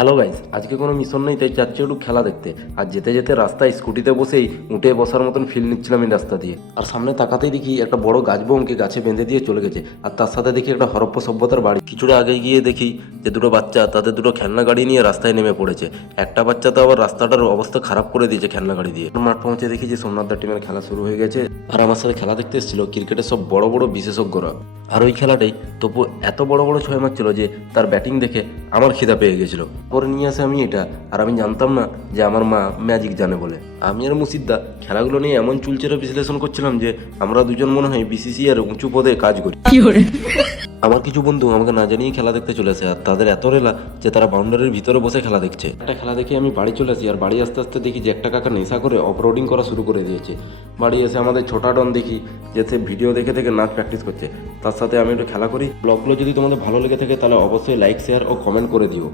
Hello guys, আজকে কোনো mission নেই তাই যাচ্ছি একটু খেলা দেখতে। আর যেতে যেতে রাস্তায় স্কুটিতে বসেই উঠে বসার মতন ফিল নিচ্ছিলাম এই রাস্তা দিয়ে। আর সামনে তাকাতেই দেখি একটা বড় গাছ বোমকে গাছে বেঁধে দিয়ে চলে গেছে। আর তার সাথে দেখি একটা হরপ্পা সভ্যতার বাড়ি। কিছুটা আগে গিয়ে দেখি যে দুটো বাচ্চা তাদের দুটো খেলনা গাড়ি নিয়ে রাস্তায় নেমে পড়েছে। একটা বাচ্চা তো আবার রাস্তাটার অবস্থা খারাপ করে দিয়েছে খেলনা গাড়ি দিয়ে। মাঠ পৌঁছে দেখি যে সোমনাথদার টিমের খেলা শুরু হয়ে গেছে। আর আমার সাথে খেলা দেখতে এসেছিল ক্রিকেটের সব বড় বড় বিশেষজ্ঞরা। আর ওই খেলাটাই তবু এত বড় বড় ছয় মারছিল যে তার ব্যাটিং দেখে আমার খিদা পেয়ে গেছিল। পরে নিয়ে আসে আমি এটা, আর আমি জানতাম না যে আমার মা ম্যাজিক জানে বলে। আমি আর মুসিদ্দা খেলাগুলো নিয়ে এমন চুলচেরা বিশ্লেষণ করছিলাম যে আমরা দুজন মনে হয় বিসিসিআর উঁচু পদে কাজ করি। আমার কিছু বন্ধু আমাকে না জানিয়ে খেলা দেখতে চলে আসে, আর তাদের এত রেলা যে তারা বাউন্ডারির ভিতরে বসে খেলা দেখছে। একটা খেলা দেখে আমি বাড়ি চলে আসি, আর বাড়ি আস্তে আস্তে দেখি যে একটা কাকা নেশা করে অফরোডিং করা শুরু করে দিয়েছে। বাড়ি এসে আমাদের ছোটা ডন দেখি যে সে ভিডিও দেখে দেখে নাচ প্র্যাকটিস করছে। তার সাথে আমি একটু খেলা করি। ব্লগগুলো যদি তোমাদের ভালো লেগে থাকে তাহলে অবশ্যই লাইক, শেয়ার ও কমেন্ট করে দিও।